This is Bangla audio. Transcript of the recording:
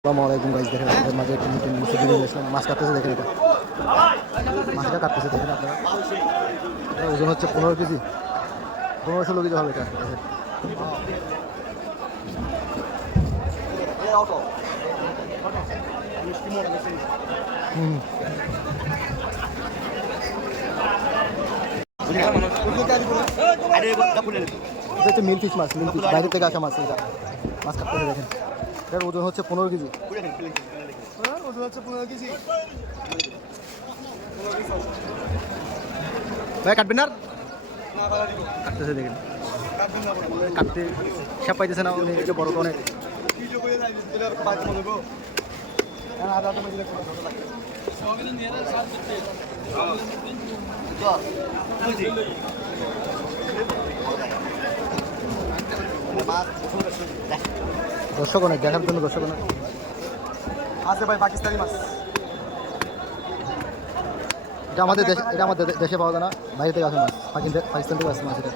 আসসালামু আলাইকুম গাইস, দেখেন আপনাদের মাঝে একটি নতুন ভিডিও নিয়ে আসলাম। মাছ কাটতেছে, দেখেন এটা মাছটা কাটতেছে, দেখেন আপনারা। এটা ওজন হচ্ছে 15 কেজি, 15-16 কেজি হবে এটা, দেখেন। এটা হচ্ছে মিল ফিশ মাছ, মিল ফিশ বাইরে থেকে আসা মাছ। এটা মাছ কাটতেছে, দেখেন। এটার ওজন হচ্ছে 15 কেজি। ওজন হচ্ছে 15 কেজি। ভাই কাটবেন না? কাটতেছে, দেখেন। কাটতে সব পাইতেছে না উনি, এটা বড় তো অনেক। দর্শক অনেক, দেখার জন্য দর্শক অনেক আছে ভাই। পাকিস্তানি মাছ এটা আমাদের দেশে, এটা আমাদের দেশে পাওয়া যায় না, বাইরে থেকে আসে মাছ, পাকিস্তান থেকে আসে মাছ এটা।